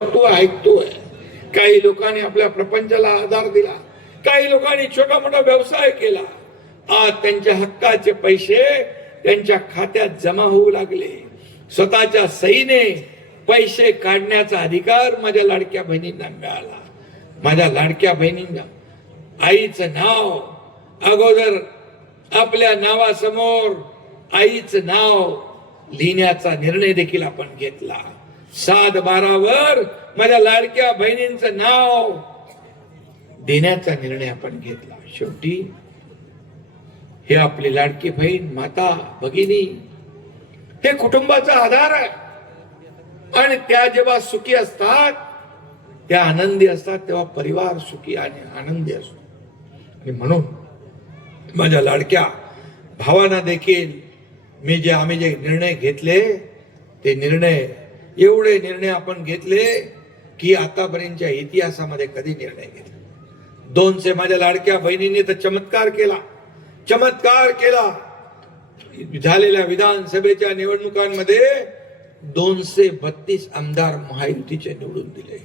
तो ऐकतोय. काही लोकांनी आपल्या प्रपंचाला आधार दिला, काही लोकांनी छोटा मोठा व्यवसाय केला. आज त्यांच्या हक्काचे पैसे त्यांच्या खात्यात जमा होऊ लागले. स्वतःच्या सहीने पैसे काढण्याचा अधिकार माझ्या लाडक्या बहिणींना मिळाला. माझ्या लाडक्या बहिणींना आईचं नाव अगोदर आपल्या नावासमोर आईचं नाव लिहिण्याचा निर्णय देखील आपण घेतला. 7/12 वर माझ्या लाडक्या बहिणींचं नाव देण्याचा निर्णय आपण घेतला. शेवटी हे आपली लाडकी बहीण, माता, भगिनी हे कुटुंबाचा आधार आहे. आणि त्या जेव्हा सुखी असतात, त्या आनंदी असतात, तेव्हा परिवार सुखी आणि आनंदी असतो. आणि म्हणून माझ्या लाडक्या भावांना देखील आम्ही जे निर्णय घेतले, ते एवढे निर्णय आपण घेतले की आतापर्यंतच्या इतिहासामध्ये कधी निर्णय घेतले. 200 माझ्या लाडक्या बहिणींनी तर चमत्कार केला. झालेल्या विधानसभेच्या निवडणुकांमध्ये 232 आमदार महायुतीचे निवडून दिले.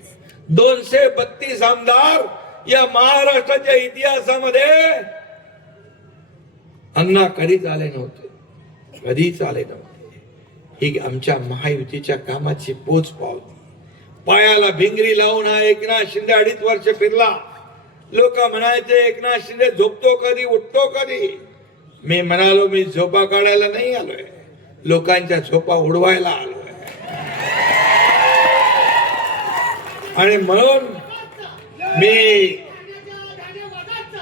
232 आमदार या महाराष्ट्राच्या इतिहासामध्ये अण्णा कधीच आले नव्हते. ही आमच्या महायुतीच्या कामाची पोचपावती. पायाला भिंगरी लावून हा एकनाथ शिंदे 2.5 वर्ष फिरला. लोक म्हणायचे एकनाथ शिंदे झोपतो कधी, उठतो कधी. मी म्हणालो, मी झोपा काढायला नाही आलोय, लोकांच्या झोपा उडवायला आलोय. आणि म्हणून मी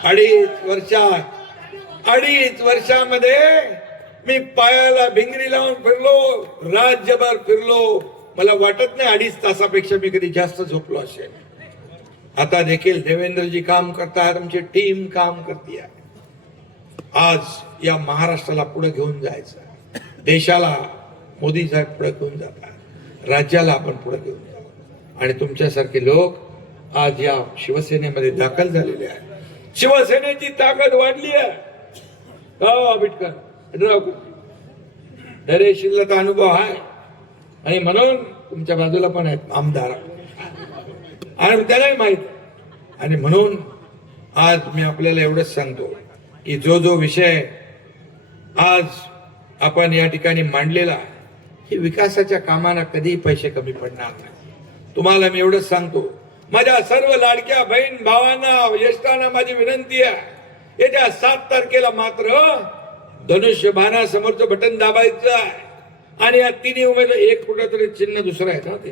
2.5 वर्षामध्ये मी पायाला भिंगरी लावून फिरलो, राज्यभर फिरलो. मला वाटत नाही 2.5 तासापेक्षा मी कधी जास्त झोपलो असेल. आता देखील देवेंद्रजी काम करतात, आमची टीम काम करते. आज या महाराष्ट्राला पुढे घेऊन जायचं, देशाला मोदी साहेब पुढे घेऊन जातात, राज्याला आपण पुढे घेऊन जाऊ. आणि तुमच्यासारखे लोक आज या शिवसेनेमध्ये दाखल झालेले आहेत. शिवसेनेची ताकद वाढली आहे. आंबेडकर धैर्यशीलता अनुभव आहे. आणि म्हणून तुमच्या बाजूला पण आहेत आमदार, आणि त्यालाही माहित. आणि म्हणून आज मी आपल्याला एवढंच सांगतो की जो विषय आज आपण या ठिकाणी मांडलेला आहे, की विकासाच्या कामांना कधीही पैसे कमी पडणार नाही. तुम्हाला मी एवढंच सांगतो, माझ्या सर्व लाडक्या बहीण भावांना, ज्येष्ठांना माझी विनंती आहे, येत्या 7 तारखेला मात्र धनुष्यबाणा समोरचं बटन दाबायचं आहे. आणि या 3 उमेदवार, एक कुठं तरी चिन्ह दुसरं आहे ना, ते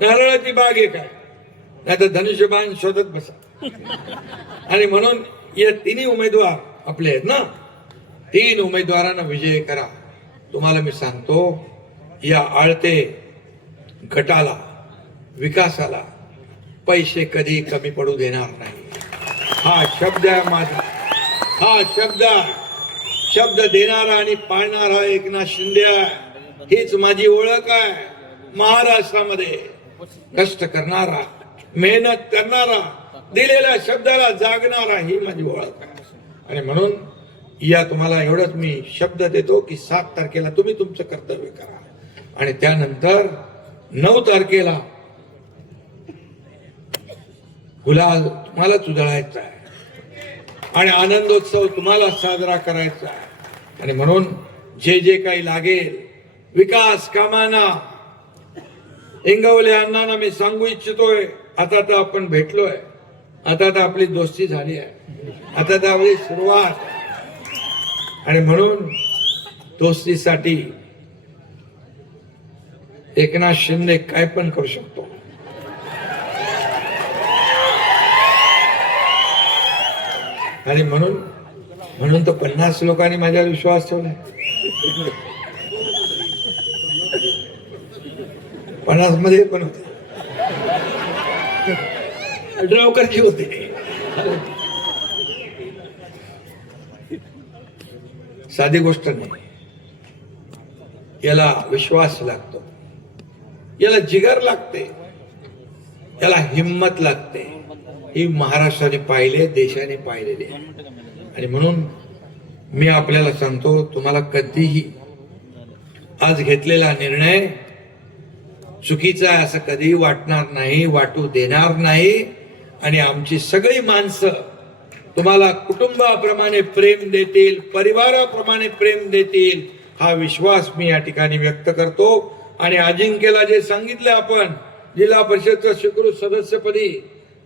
नारळाची बाग एक आहे, नाही तर धनुष्यबाण शोधत बसा. आणि म्हणून या 3 उमेदवार आपले आहेत ना, 3 उमेदवारांना विजय करा. तुम्हाला मी सांगतो, या आळते गटाला, विकासाला पैसे कधी कमी पडू देणार नाही. हा शब्द आहे माझा. हा शब्द देणारा आणि पाळणारा एकनाथ शिंदे आहे. हीच माझी ओळख आहे. महाराष्ट्रामध्ये कष्ट करणारा, मेहनत करणारा, दिलेल्या शब्दाला जागणारा, ही माझी ओळख आहे. आणि म्हणून या तुम्हाला एवढंच मी शब्द देतो की 7 तारखेला तुम्ही तुमचं कर्तव्य करा. आणि त्यानंतर 9 तारखेला गुलाल तुम्हालाच उधळायचा आहे आणि आनंदोत्सव तुम्हाला साजरा करायचा आहे. आणि म्हणून जे काही लागेल विकास कामांना, इंगवले अण्णांना मी सांगू इच्छितोय, आता तर आपण भेटलोय, आता तर आपली दोस्ती झाली आहे, आता तर आपली सुरुवात. आणि म्हणून दोस्तीसाठी एकनाथ शिंदे काय पण करू शकतो. आणि म्हणून तर 50 लोकांनी माझ्यावर विश्वास ठेवलाय. 50 मध्ये पण होते, ड्रावकरजी होते. साधी गोष्ट नाही. याला विश्वास लागतो, याला जिगर लागते, याला हिम्मत लागते. ही महाराष्ट्राने पाहिले, देशाने पाहिलेले. आणि म्हणून मी आपल्याला सांगतो, तुम्हाला कधीही आज घेतलेला निर्णय चुकीचं आहे असं कधीही वाटणार नाही, वाटू देणार नाही. आणि आमची सगळी माणसं तुम्हाला कुटुंबाप्रमाणे प्रेम देतील, परिवाराप्रमाणे प्रेम देतील, हा विश्वास मी या ठिकाणी व्यक्त करतो. आणि अजिंक्यला जे सांगितलं आपण जिल्हा परिषदचं स्वीकृत सदस्यपदी,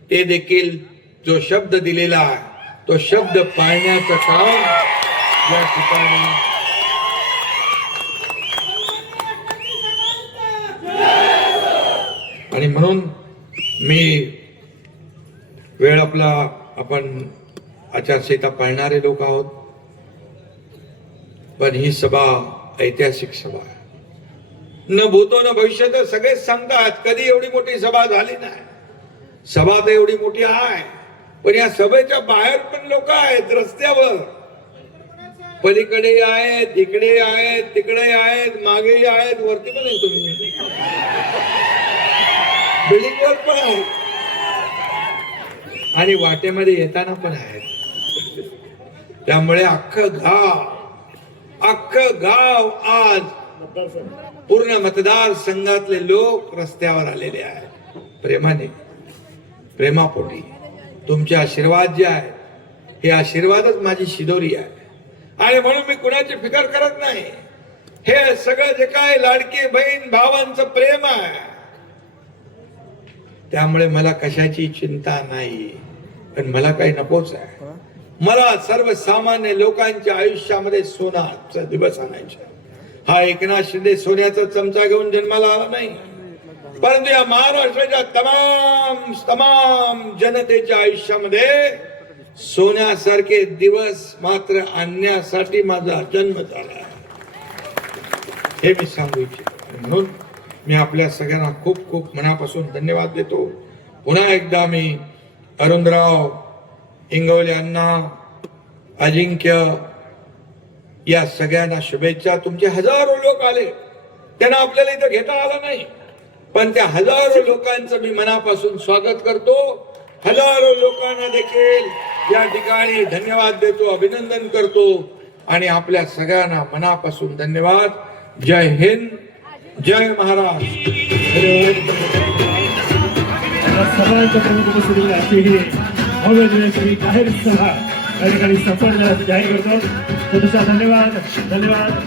ते देखील जो शब्द दिलेला आहे तो शब्द पाळण्याचं काम या ठिकाणी आणि म्हणून मी वेळ आपला आपण आचारसंहिता पाळणारे लोक आहोत, पण ही सभा ऐतिहासिक सभा आहे. न भूतो न भविष्य सगळेच सांगतात कधी एवढी मोठी सभा झाली नाही. सभा तर एवढी मोठी आहे, पण या सभेच्या बाहेर पण लोक आहेत, रस्त्यावर पलीकडे आहेत, इकडे आहेत, तिकडे आहेत, मागेही आहेत, वरती पण आहे, तुम्ही बिल्डिंगवर पण आहेत आणि वाटेमध्ये येताना पण आहेत. त्यामुळे अख्खं गाव आज पूर्ण मतदार संघातले लोक रस्त्यावर आलेले आहेत. प्रेमापोटी तुमचे आशीर्वाद जे आहे हे आशीर्वादच माझी शिदोरी आहे. आणि म्हणून मी कुणाची फिकर करत नाही. हे सगळं जे काय लाडकी बहीण भावांचं प्रेम आहे, त्यामुळे मला कशाची चिंता नाही. पण मला काही नकोच आहे. मला सर्वसामान्य लोकांच्या आयुष्यामध्ये सोन्याचा दिवस आणायचा. हा एकनाथ शिंदे सोन्याचा चमचा घेऊन जन्माला आला नाही, परंतु या महाराष्ट्राच्या तमाम जनतेच्या आयुष्यामध्ये सोन्यासारखे दिवस मात्र आणण्यासाठी माझा जन्म झाला, हे मी सांगू इच्छितो. म्हणून मी आपल्या सगळ्यांना खूप खूप मनापासून धन्यवाद देतो. पुन्हा एकदा मी अरुणराव, इंगवले अण्णा, अजिंक्य या सगळ्यांना शुभेच्छा. तुमचे हजारो लोक आले, त्यांना आपल्याला इथं घेता आलं नाही, पण त्या हजारो लोकांचं मी मनापासून स्वागत करतो. हजारो लोकांना देखील या ठिकाणी धन्यवाद देतो, अभिनंदन करतो आणि आपल्या सगळ्यांना मनापासून धन्यवाद. जय हिंद, जय महाराष्ट्र. सर्वांच्या प्रमुख उपस्थितीला अशी ही भव्य दिवशी जाहीर सभा या ठिकाणी सफल झाल्याचं जाहीर करतो. धन्यवाद.